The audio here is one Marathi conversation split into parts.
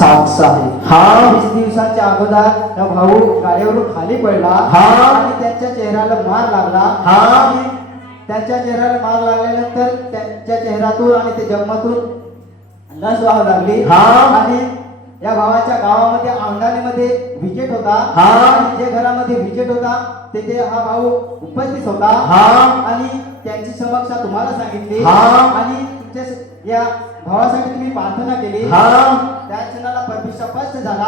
साक्ष आहे. 20 दिवसाच्या अगोदर हा भाऊ गाडीवरून खाली पडला आणि त्याच्या चेहऱ्याला मार लागला. आणि त्याच्या चेहऱ्याला मार लागल्यानंतर त्याच्या चेहऱ्यातून आणि त्या जन्मातून लस वाहू लागली. आणि या भावाच्या गावामध्ये औंढाणीमध्ये विजेट होता. आणि जे घरामध्ये विजेट होता तेथे हा भाऊ उपस्थित होता. आणि त्यांची समक्षा तुम्हाला सांगितली आणि तुमच्या या भावासाठी तुम्ही प्रार्थना केली. त्या क्षणाला परमेश्वर स्पष्ट झाला.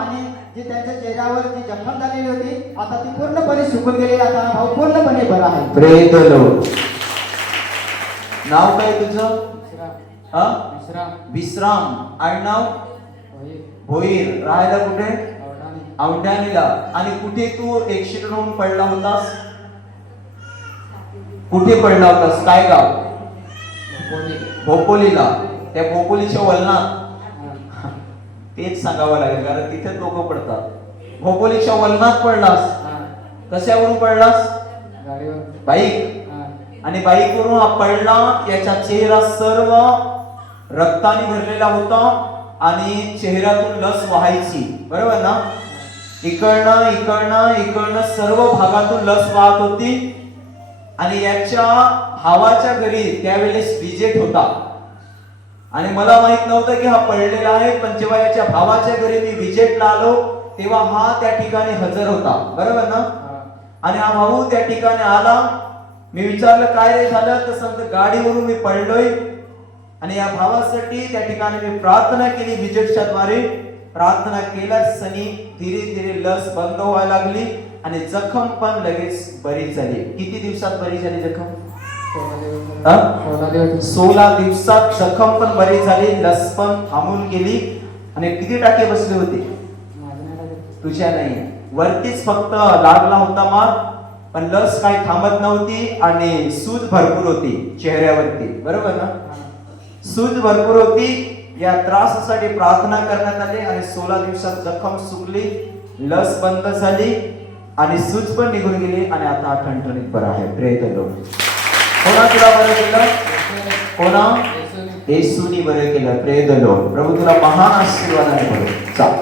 आणि जी त्यांच्या चेहऱ्यावर जी जखम झालेली होती आता ती पूर्णपणे सुकून गेली. आता हा भाऊ पूर्णपणे बरा आहे. Praise the Lord. नाव काय तुझं? विश्राम. आडनाव भोईर. राहायला कुठे? औंढाणीला. आणि कुठे तू ऍक्सिडेंट होऊन पडला होतास? कुठे पडला होतास? काय गाव? भोपोलीला. त्या भोपोलीच्या वलनात तेच सांगावं लागेल कारण तिथे लोक पडतात. भोपोलीच्या वलनात पडलास. कशावरून पडलास? बाईक. आणि बाईकवरून हा पडला. याचा चेहरा सर्व रक्ताने भरलेला होता आणि चेहऱ्यातून लस वाहायची. बरोबर ना? इकडनं सर्व भागातून लस वाहत होती. आणि याच्या भावाच्या घरी त्यावेळेस विजेट होता आणि मला माहित नव्हतं की हा पडलेला आहे. पण जेव्हा याच्या भावाच्या घरी मी विजेटला आलो तेव्हा हा त्या ठिकाणी हजर होता. बरोबर ना? आणि हा भाऊ त्या ठिकाणी आला. मी विचारलं काय रे झालं? तर सांगतो गाडीवरून मी पडलोय आणि या भावासाठी त्या ठिकाणी मी प्रार्थना केली. विजेटच्या द्वारे प्रार्थना केल्यासनी धीरे धीरे लस बंद व्हायला लागली आणि जखम पण लगेच बरी झाली. किती दिवसात बरी झाली जखम? 16 दिवसात जखम पण बरी झाली. लस पण थांबून गेली. आणि किती टाके बसले होते? तुझ्या नाही, वरतीच फक्त लागला होता मार. पण लस काही थांबत नव्हती आणि सूज भरपूर होती चेहऱ्यावरती. बरोबर ना? सूज भरपूर होती. या त्रासासाठी प्रार्थना करण्यात आली आणि 16 दिवसात जखम सुकली, लस बंद झाली आणि सूज पण निघून गेली आणि आता ठणठणीत बरा आहे. Praise the Lord. कोणा तुला बरं केलं? कोणा? येशूनी बरं केलं. Praise the Lord. प्रभू तुला महान आशीर्वादाने भरो. चल.